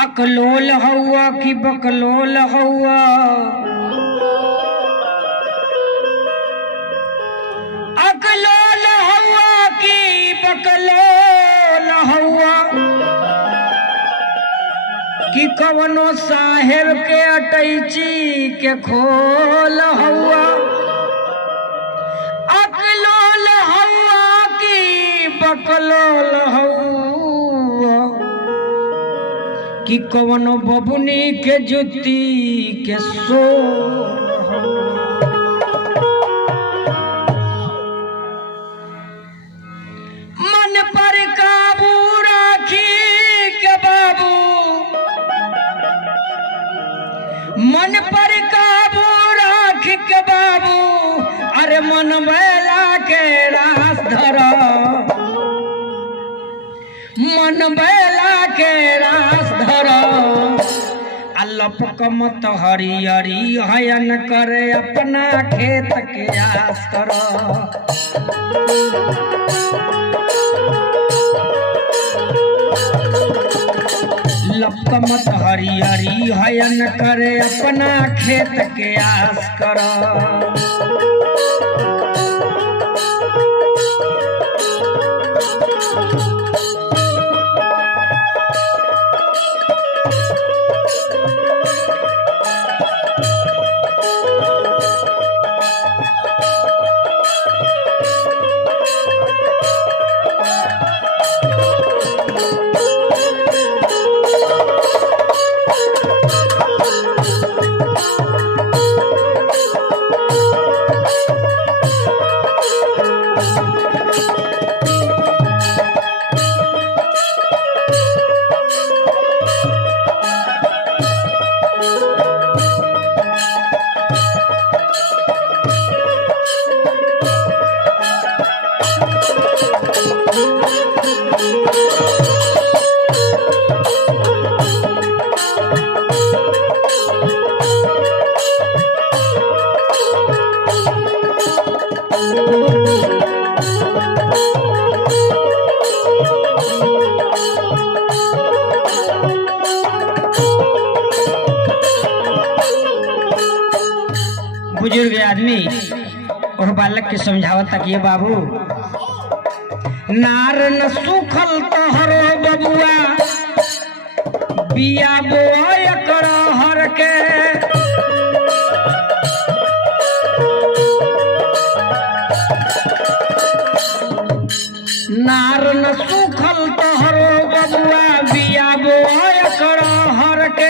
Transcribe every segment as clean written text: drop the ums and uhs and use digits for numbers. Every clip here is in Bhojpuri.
अकलोल हवा कि बकलोल हवा, अकलोल हवा कि बकलोल हवा, कि कवनो साहेब के अटैची के खोल हवा। अकलोल हवा कि बकलोल हवा, कि कवनो बबुनी के जुती के सोल हवा। मन पर काबू राखी के बाबू, मन पर काबू राख के बाबू, अरे मन बैला के रास धरा, मन बैला के रास धरा। लपक मत हरियरी हयन करे अपना खेत के आस कर। लपक मत हरियरी हयन करे अपना खेत के आस कर। बुजुर्ग आदमी और बालक के समझावता कि बाबू, नार न सुखल तोहरो बबुआ, बिया बोय कर हर के। नार न सुखल तोहरो बबुआ, बिया बोय कर हर के।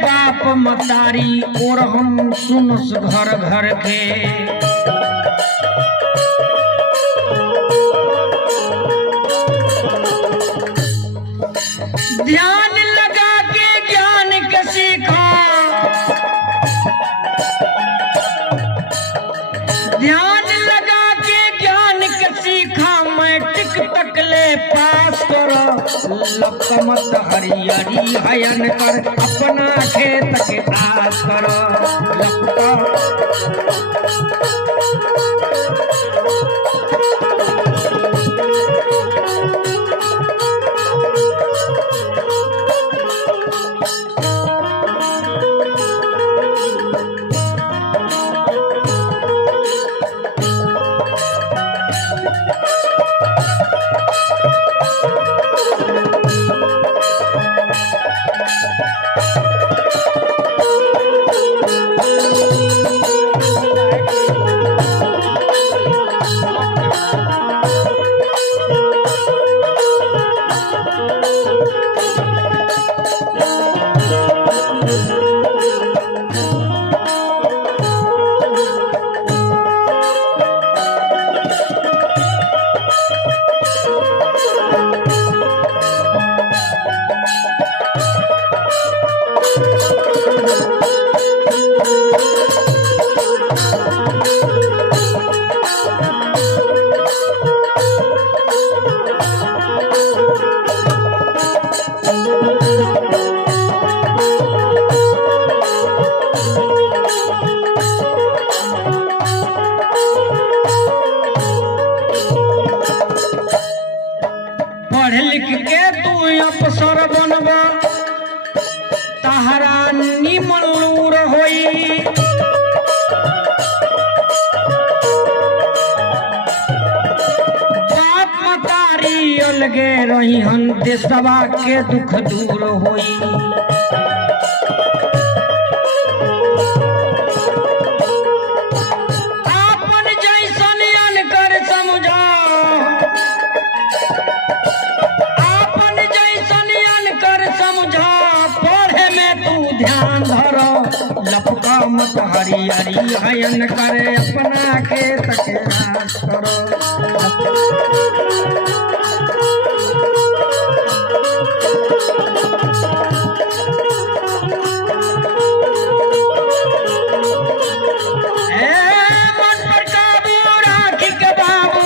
बाप मतारी और हम सुनस घर घर के। ध्यान लगा के ज्ञान के सीखा, ध्यान लगा के ज्ञान के सीखा, मैट्रिक तक ले पास करो। लपकमत हरियरी हयन कर अपना खेत के आस करो। लगे रही हन देशवा के दुख दूर होई। आपन जैसन अनकर समझा, आपन जैसन अनकर समझा, पढ़े में तू ध्यान धर, लपका मत हरियरी हयन करे अपना खेत के आस करो। मन पर काबू राखी के बाबू,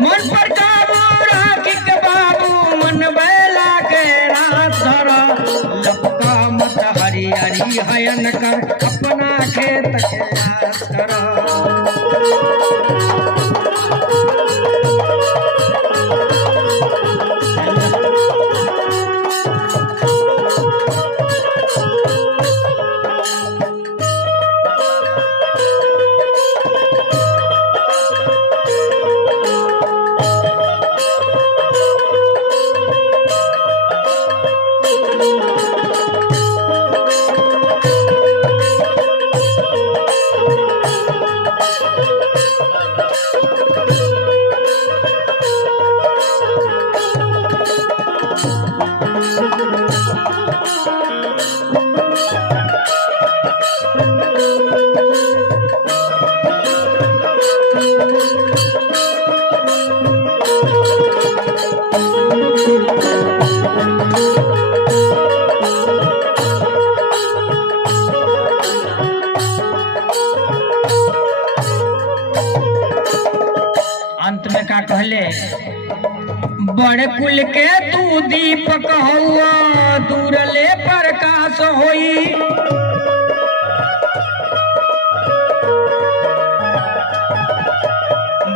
मन पर काबू राखी के बाबू, मन बैला के रात धर, लपका मत हरियरी हयन कर अपना खेत के आस करो। अंत में का कहले, बड़े कुल के तू दीपक हुआ, दूरले प्रकाश होई।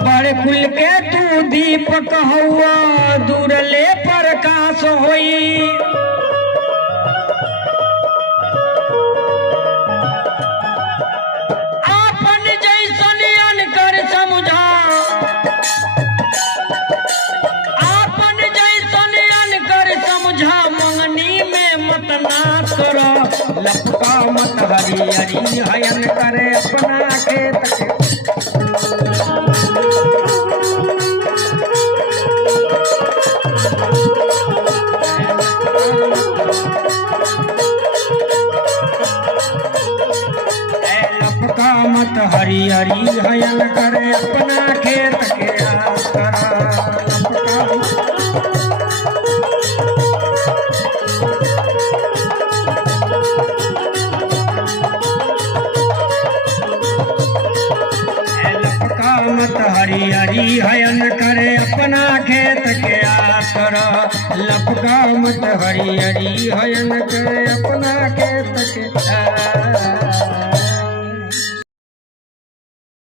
बड़े कुल के तू दीपक हुआ, दूरले प्रकाश होई। आपन जैसन अनकर समझा, आपन जैसन अनकर समझा, मंगनी में मत नाश करो, लपका मत हरियरी हयन करे अपना खेत के। लपका मत हरियरी हयन करे अपना खेत के आस करा। लपका मत हरियरी हयन करे अपना खेत के आस करा। लपका मत हरियरी हयन करे अपना खेत के आस।